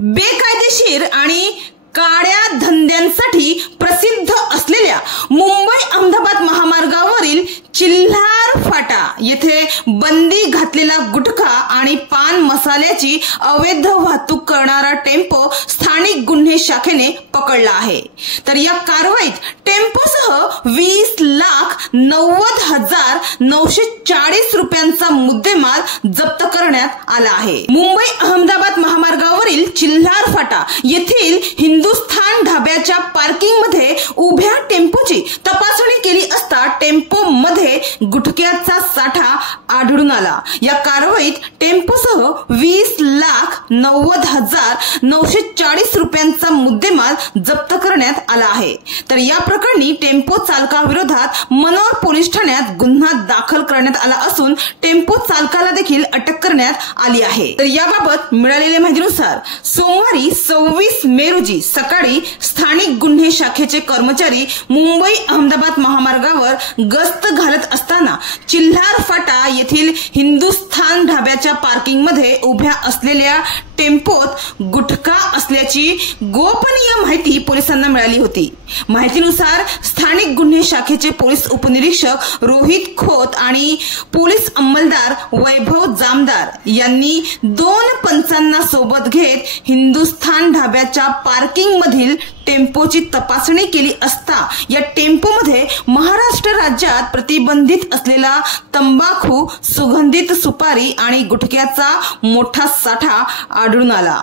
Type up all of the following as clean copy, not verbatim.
बेकायदेशीर आणि काळ्या धंद्यांसाठी प्रसिद्ध असलेल्या मुंबई अहमदाबाद महामार्गावरील चिल्हार फाटा येथे बंदी घातलेला गुटखा आणि पान मसाल्याची अवैध वाहतूक करणारा टेम्पो स्थानिक गुन्हे शाखेने पकडला आहे। तर या कारवाईत टेम्पोसह 20,90,940 रुपयांचा मुद्देमाल जप्त करण्यात आला आहे। मुंबई अहमदाबाद महामार्गावरील चिल्हार फाटा येथील हिंदुस्थान ढाब्याच्या पार्किंग मध्ये उभ्या टेम्पोची तपासणी केली असता टेम्पो मध्ये गुटख्याचा साठा आढळून आला। या कारवाईत टेम्पोसह 20,90,940 रुपयांचा मुद्देमाल जप्त करण्यात आला आहे। तर या प्रकरणी टेम्पो चालकाविरोधात मनोर पोलीस ठाण्यात गुन्हा दाखल करण्यात आला असून टेम्पो चालकाला देखील अटक करण्यात आली आहे। तर याबाबत मिळालेल्या माहितीनुसार सोमवारी 26 मे रोजी सकाळी स्थानिक गुन्हे शाखेचे कर्मचारी मुंबई अहमदाबाद महामार्गावर गस्त घालत असताना चिल्हार फाटा येथील हिंदुस्थान ढाब्याच्या पार्किंग मध्ये उभ्या असलेल्या टेम्पोत गुटखा असल्याची गोपनीय माहिती पोलिसांना मिळाली होती। माहितीनुसार स्थानिक गुन्हे शाखेचे पोलीस उपनिरीक्षक रोहित खोत आणि पोलीस अंमलदार वैभव जामदार यांनी 2 पंचांना सोबत घेत हिंदुस्थान ढाब्याच्या पार्किंग मधील टेम्पोची तपासणी केली असता या टेम्पोमध्ये महाराष्ट्र राज्यात प्रतिबंधित असलेला तंबाखू, सुगंधित सुपारी आणि गुटख्याचा मोठा साठा आढळून आला।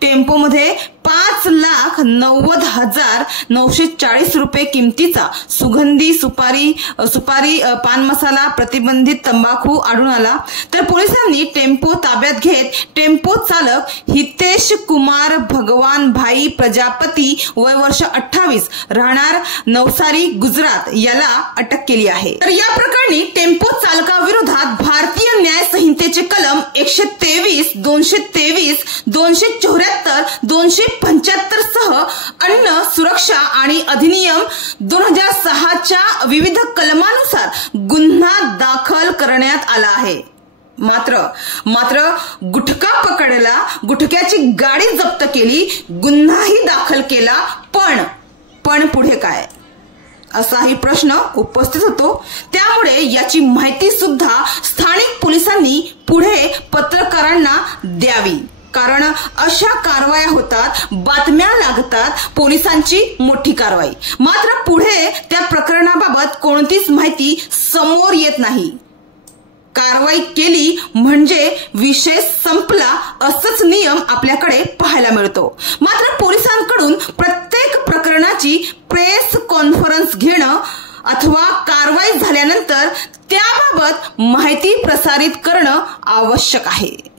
टेम्पोमध्ये 5,90,940 रुपये किमतीचा सुगंधी सुपारी पान मसाला, प्रतिबंधित तंबाखू आढळून आला। तर पोलिसांनी टेम्पो ताब्यात घेत टेम्पो चालक हितेश कुमार भगवान भाई प्रजापती वय वर्ष 28 राहणार नवसारी गुजरात याला अटक केली आहे। तर या प्रकरणी टेम्पो चालकाविरोधात भारतीय न्याय संहितेचे कलम 123, 223, 274, 275 सह अन्न सुरक्षा आणि अधिनियम 2006 च्या विविध कलमानुसार गुन्हा दाखल करण्यात आला आहे। मात्र गुटखा पकडला, गुटख्याची गाडी जप्त केली, गुन्हाही दाखल केला, पण पुढे काय असाही प्रश्न उपस्थित होतो। त्यामुळे याची माहिती सुद्धा स्थानिक पोलिसांनी पुढे पत्रकारांना द्यावी, कारण अशा कारवाया होतात, बातम्या लागतात, पोलिसांची मोठी कारवाई, मात्र पुढे त्या प्रकरणाबाबत कोणतीच माहिती समोर येत नाही। कारवाई केली म्हणजे विषय संपला असंच नियम आपल्याकडे पाहायला मिळतो। मात्र पोलिसांकडून प्रत्येक प्रकरणाची प्रेस कॉन्फरन्स घेणं अथवा कारवाई झाल्यानंतर त्याबाबत माहिती प्रसारित करणं आवश्यक आहे।